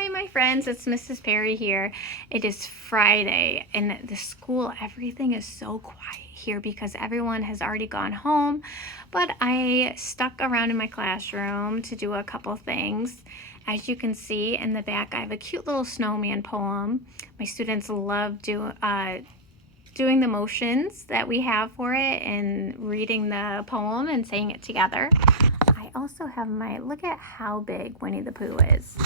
Hi, my friends. It's Mrs. Perry here. It is Friday, and the school, everything is so quiet here because everyone has already gone home. But I stuck around in my classroom to do a couple things. As you can see in the back, I have a cute little snowman poem. My students love doing the motions that we have for it and reading the poem and saying it together. I also have look at how big Winnie the Pooh is.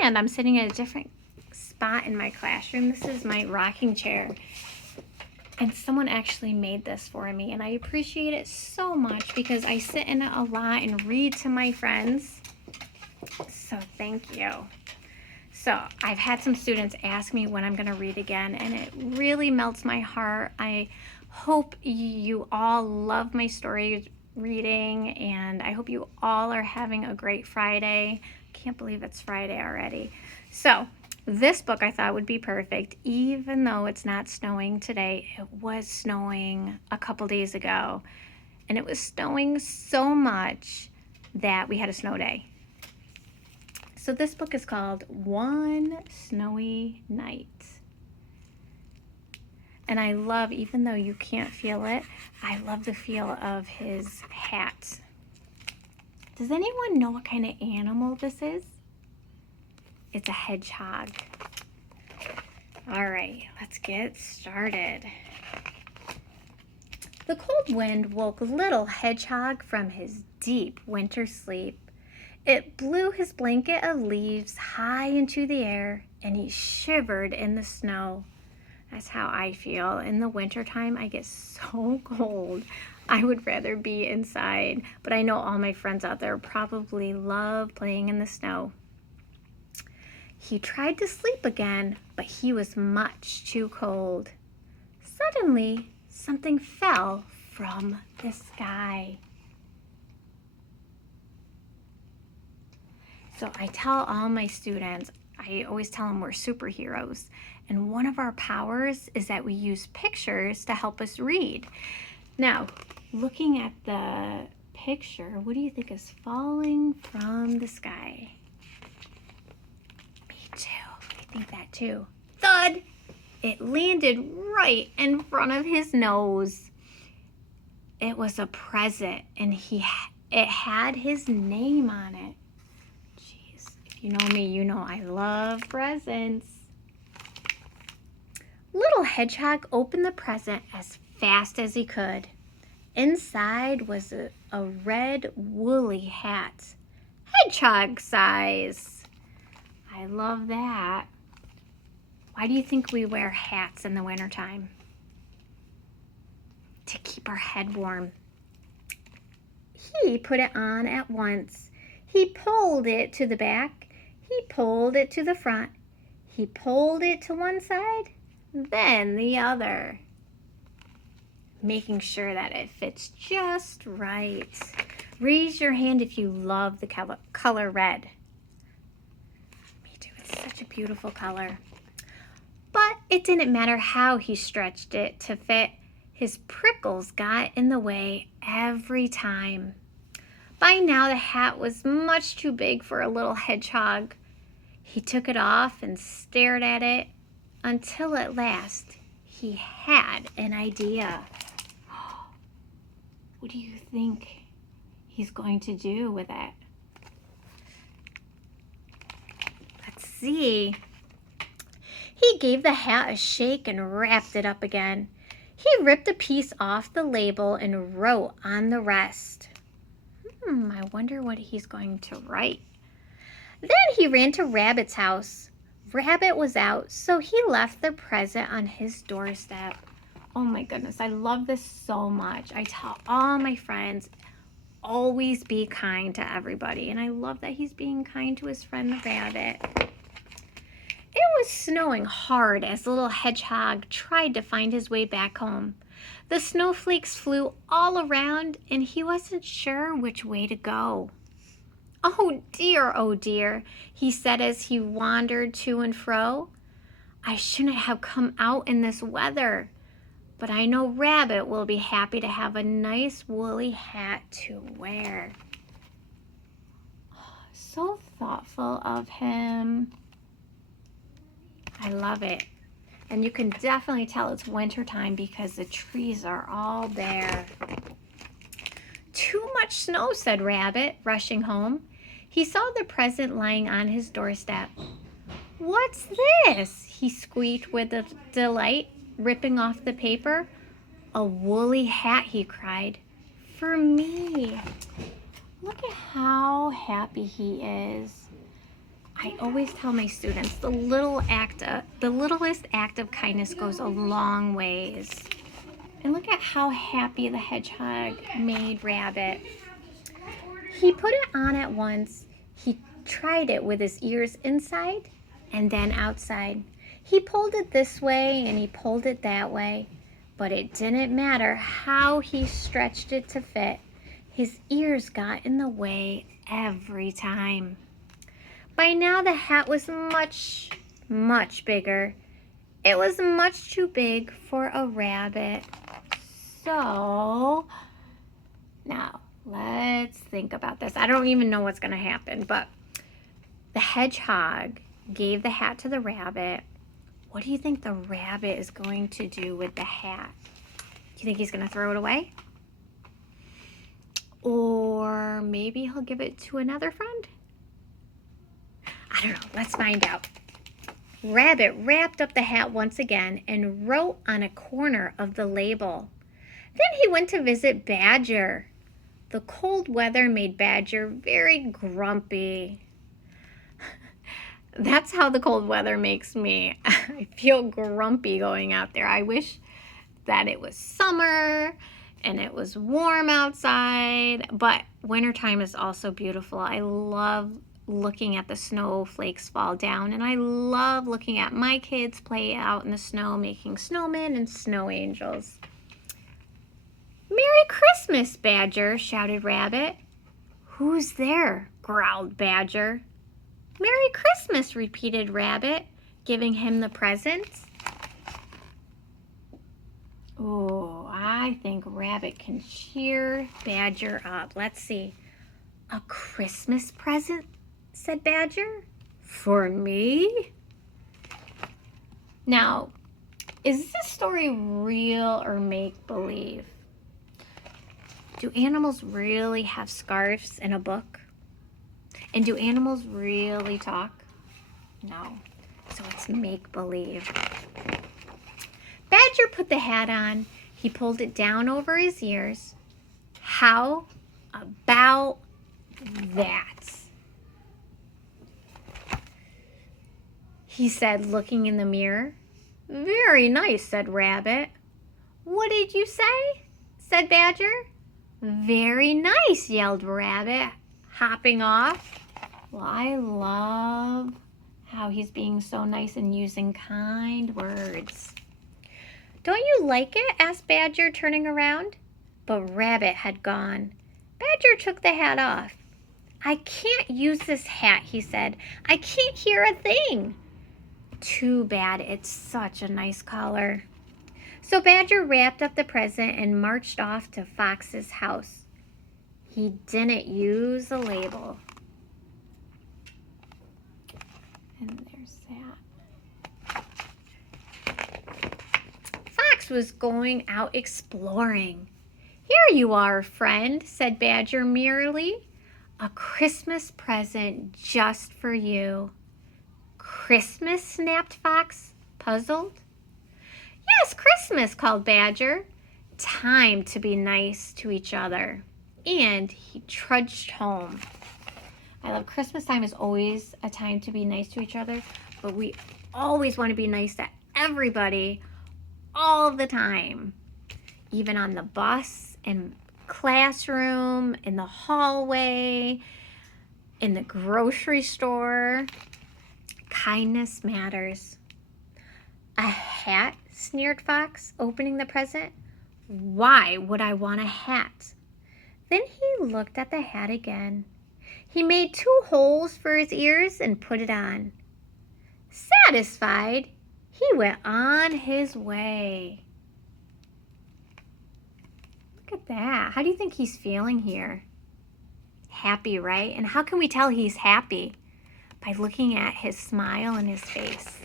And I'm sitting at a different spot in my classroom. This is my rocking chair. And someone actually made this for me. And I appreciate it so much because I sit in it a lot and read to my friends. So thank you. So I've had some students ask me when I'm going to read again, and it really melts my heart. I hope you all love my story reading, and I hope you all are having a great Friday. Can't believe it's Friday already. So this book I thought would be perfect, even though it's not snowing today. It was snowing a couple days ago, and it was snowing so much that we had a snow day. So this book is called One Snowy Night. And I love, even though you can't feel it, I love the feel of his hat. Does anyone know what kind of animal this is? It's a hedgehog. All right, let's get started. The cold wind woke little Hedgehog from his deep winter sleep. It blew his blanket of leaves high into the air, and he shivered in the snow. That's how I feel. In the wintertime, I get so cold. I would rather be inside, but I know all my friends out there probably love playing in the snow. He tried to sleep again, but he was much too cold. Suddenly, something fell from the sky. So I tell all my students, I always tell them we're superheroes. And one of our powers is that we use pictures to help us read. Now, looking at the picture, what do you think is falling from the sky? Me too. I think that too. Thud! It landed right in front of his nose. It was a present, and it had his name on it. You know me, you know I love presents. Little Hedgehog opened the present as fast as he could. Inside was a red woolly hat, hedgehog size. I love that. Why do you think we wear hats in the wintertime? To keep our head warm. He put it on at once. He pulled it to the back. He pulled it to the front. He pulled it to one side, then the other, making sure that it fits just right. Raise your hand if you love the color red. Me too. It's such a beautiful color. But it didn't matter how he stretched it to fit. His prickles got in the way every time. By now, the hat was much too big for a little hedgehog. He took it off and stared at it until at last he had an idea. What do you think he's going to do with it? Let's see. He gave the hat a shake and wrapped it up again. He ripped a piece off the label and wrote on the rest. I wonder what he's going to write. Then he ran to Rabbit's house. Rabbit was out, so he left the present on his doorstep. Oh my goodness, I love this so much. I tell all my friends, always be kind to everybody. And I love that he's being kind to his friend the rabbit. It was snowing hard as little Hedgehog tried to find his way back home. The snowflakes flew all around, and he wasn't sure which way to go. Oh dear, he said as he wandered to and fro. I shouldn't have come out in this weather, but I know Rabbit will be happy to have a nice woolly hat to wear. So thoughtful of him. I love it. And you can definitely tell it's winter time because the trees are all bare. Too much snow, said Rabbit, rushing home. He saw the present lying on his doorstep. What's this? He squeaked with delight, ripping off the paper. A woolly hat, he cried. For me. Look at how happy he is. I always tell my students the littlest act of kindness goes a long ways. And look at how happy the hedgehog made Rabbit. He put it on at once. He tried it with his ears inside and then outside. He pulled it this way and he pulled it that way, but it didn't matter how he stretched it to fit. His ears got in the way every time. By now the hat was much, much bigger. It was much too big for a rabbit. So, now let's think about this. I don't even know what's going to happen, but the hedgehog gave the hat to the rabbit. What do you think the rabbit is going to do with the hat? Do you think he's going to throw it away? Or maybe he'll give it to another friend? I don't know. Let's find out. Rabbit wrapped up the hat once again and wrote on a corner of the label. Then he went to visit Badger. The cold weather made Badger very grumpy. That's how the cold weather makes me. I feel grumpy going out there. I wish that it was summer and it was warm outside, but wintertime is also beautiful. I love looking at the snowflakes fall down, and I love looking at my kids play out in the snow, making snowmen and snow angels. Merry Christmas, Badger, shouted Rabbit. Who's there? Growled Badger. Merry Christmas, repeated Rabbit, giving him the presents. Oh, I think Rabbit can cheer Badger up. Let's see. A Christmas present, said Badger. For me? Now, is this story real or make-believe? Do animals really have scarves in a book? And do animals really talk? No. So it's make-believe. Badger put the hat on. He pulled it down over his ears. How about that? He said, looking in the mirror. Very nice, said Rabbit. What did you say? Said Badger. Very nice, yelled Rabbit, hopping off. Well, I love how he's being so nice and using kind words. Don't you like it? Asked Badger, turning around. But Rabbit had gone. Badger took the hat off. I can't use this hat, he said. I can't hear a thing. Too bad, it's such a nice color. So Badger wrapped up the present and marched off to Fox's house. He didn't use a label. And there's that. Fox was going out exploring. Here you are, friend, said Badger merrily. A Christmas present just for you. Christmas, snapped Fox, puzzled. Yes, Christmas, called Badger. Time to be nice to each other. And he trudged home. I love Christmas time is always a time to be nice to each other, but we always want to be nice to everybody all the time. Even on the bus, in classroom, in the hallway, in the grocery store. Kindness matters. A hat, sneered Fox, opening the present. Why would I want a hat? Then he looked at the hat again. He made 2 holes for his ears and put it on. Satisfied, he went on his way. Look at that. How do you think he's feeling here? Happy, right? And how can we tell he's happy? By looking at his smile and his face.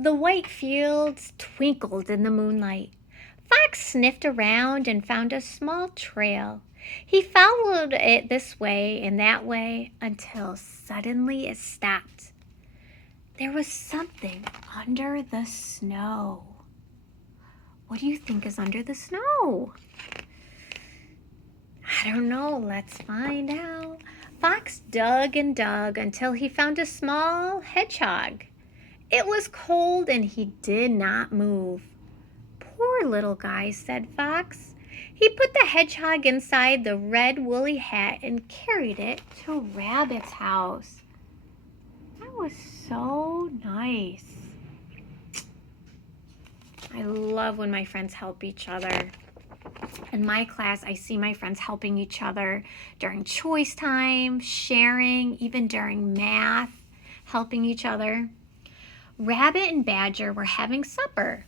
The white fields twinkled in the moonlight. Fox sniffed around and found a small trail. He followed it this way and that way until suddenly it stopped. There was something under the snow. What do you think is under the snow? I don't know. Let's find out. Fox dug and dug until he found a small hedgehog. It was cold and he did not move. Poor little guy, said Fox. He put the hedgehog inside the red woolly hat and carried it to Rabbit's house. That was so nice. I love when my friends help each other. In my class, I see my friends helping each other during choice time, sharing, even during math, helping each other. Rabbit and Badger were having supper.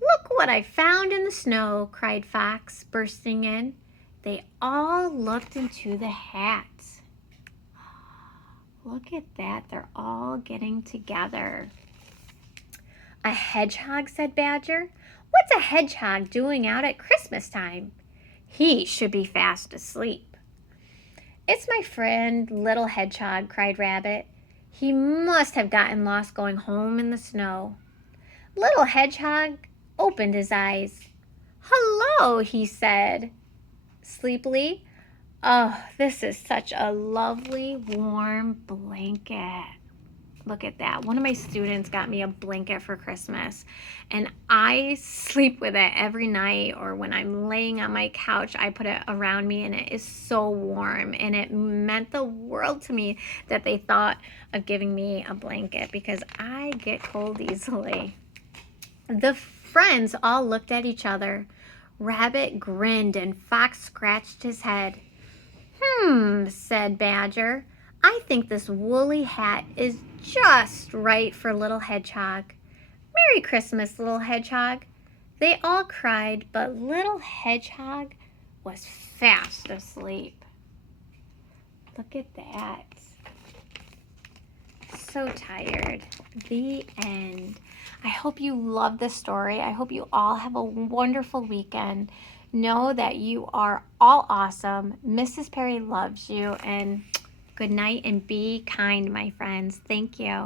Look what I found in the snow, cried Fox, bursting in. They all looked into the hats. Look at that, they're all getting together. A hedgehog, said Badger. What's a hedgehog doing out at Christmas time? He should be fast asleep. It's my friend, Little Hedgehog, cried Rabbit. He must have gotten lost going home in the snow. Little Hedgehog opened his eyes. Hello, he said sleepily. Oh, this is such a lovely, warm blanket. Look at that. One of my students got me a blanket for Christmas, and I sleep with it every night, or when I'm laying on my couch, I put it around me, and it is so warm, and it meant the world to me that they thought of giving me a blanket because I get cold easily. The friends all looked at each other. Rabbit grinned, and Fox scratched his head. Said Badger. I think this woolly hat is just right for Little Hedgehog. Merry Christmas, Little Hedgehog. They all cried, but Little Hedgehog was fast asleep. Look at that. So tired. The end. I hope you love this story. I hope you all have a wonderful weekend. Know that you are all awesome. Mrs. Perry loves you, and good night and be kind, my friends. Thank you.